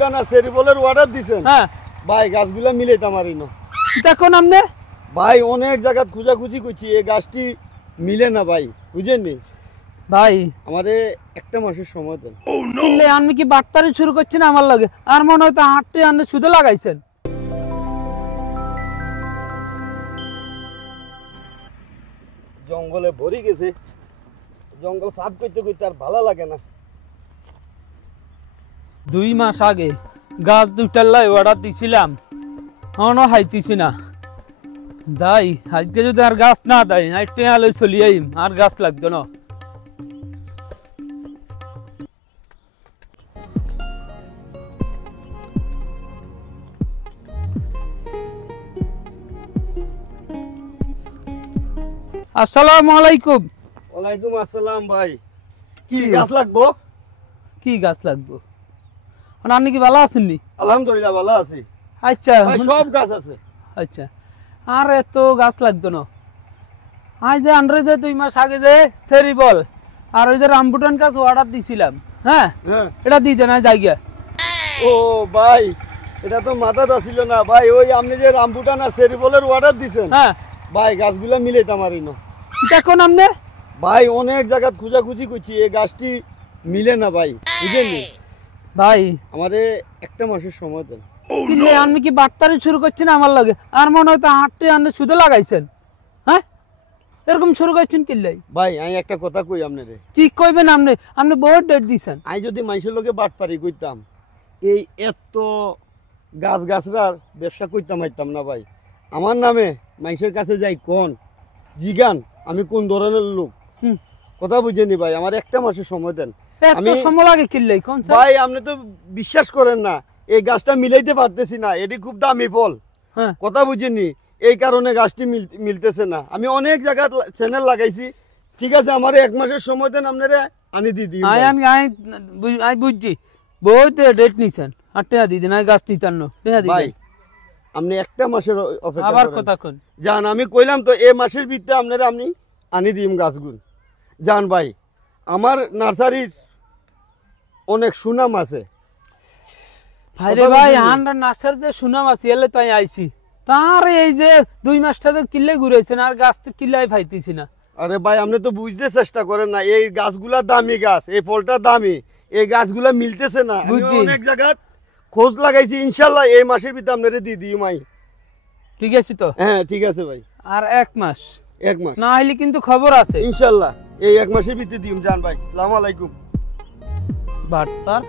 টানা সেরিবলের অর্ডার দিছেন। হ্যাঁ ভাই গাছগুলা মিলাইতাম আর ইনো দেখো নামনে ভাই অনেক জায়গা খুঁজাখুঁজি করছি এই গাছটি মিলে না ভাই, বুঝেননি ভাই আমারে একটা মাসের সময় দেন। কিনলে আমি কি বাটপারি শুরু করছি না আমার লাগে আর মনে হয় তো হাঁটতে আনলে শুধু লাগাইছেন। জঙ্গলে ভরি গেছে, জঙ্গল সাফ করতে করতে আর ভালো লাগে না। 2 মাস আগে গাছ দুটার লাই অর্ডার দিছিলাম, এখনো হাইতিছি না। দাই আজকে যদি আর গাছ না দেয় হাইটে আলো চলি আইম, আর গাছ লাগতো না। আসসালামু আলাইকুম। ওয়ালাইকুম আসসালাম। ভাই কি গাছ লাগবো? কি গাছ লাগবো? আপনি কি ভালো আছেন নি? আলহামদুলিল্লাহ ভালো আছি। আচ্ছা ভাই সব গাছ আছে। আচ্ছা আর এত গাছ লাগতো না। আজ যে আন্ডারে যে 2 মাস আগে যে সেরিবল আর ওই যে রামবুটান গাছ অর্ডার দিছিলাম, হ্যাঁ হ্যাঁ এটা দিতে না জায়গা। ও ভাই এটা তো মাথাটা ছিল না ভাই, ওই আপনি যে রামবুটান আর সেরিবলের অর্ডার দিছেন। হ্যাঁ ভাই গাছগুলা মিলাইতাম আর ইনো দেখো নামনে ভাই অনেক জায়গা খুঁজাখুঁজি করছি এই গাছটি মিলে না ভাই, বুঝেননি ভাই আমারে একটা মাসের সময় দেন। কিনলে আমি কি বাটপারি শুরু করছি না আমার লাগে আর মনে হয় তো হাঁটতে আনলে শুধু লাগাইছেন। হ্যাঁ এরকম শুরু করছেন কিনলাই। ভাই আমি একটা কথা কই আপনারে, কি কইবেন আপনি? আপনি বহুত ডেট দিছেন। আমি যদি মানুষের লোকে বাটপারি করতাম এই এত গাছরার ব্যবসা করতাম আইতাম না ভাই। আমার নামে মানুষের কাছে যাই কোন জিগান আমি কোন ধরনের লোক, কথা বুঝেনি ভাই। আমার একটা মাসের সময় দেন। এত সময় লাগে কিনলাই কোন ভাই আপনি তো বিশ্বাস করেন না, এই গাছটা মিলাইতে পারতেছি না, এটি খুব দামি ফল, হ্যাঁ কথা বুঝেনি এই কারণে গাছটি মিলতেছে না। আমি অনেক জায়গা চ্যানেল লাগাইছি, ঠিক আছে আমার 1 মাসের সময় দেন, আপনারা আনি দিই। আমি বুঝছি বহুত ডেট নিছেন, আর টেয়া দিদিন আমি গাছ দিতাম না। ভাই আপনি একটা মাসের অপেক্ষা আবার করেন। কথা কোন জান আমি কইলাম তো এই মাসের ভিতরে আপনারা আপনি আনি দিম গাছগুলো। জান ভাই আমার নার্সারির অনেক সুনাম আছে। ভাইরে ভাই হান্ডা নার্সার যে সুনাম আছে এলে তাই আইছি, তার এই যে 2 মাসটা তো কিল্লে ঘুরেছেন আর গাছ তো কিল্লাই পাইতেছি না। আরে ভাই আপনি তো বুঝতে চেষ্টা করেন না, এই গাছগুলা দামি গাছ, এই ফলটা দামি, এই গাছগুলা মিলতেছে না। আমি বুঝছি। অনেক জায়গা খোঁজ লাগাইছি, ইনশাল্লাহ এই মাসের ভিতরে আপনারা দিয়ে দিই মাই। ঠিক আছে তো? হ্যাঁ ঠিক আছে ভাই, আর 1 মাস 1 মাস না হইলে কিন্তু খবর আছে ইনশাল্লাহ এই 1 মাসের ভিতরে দিম। জান ভাই আসসালামু আলাইকুম। বাটপার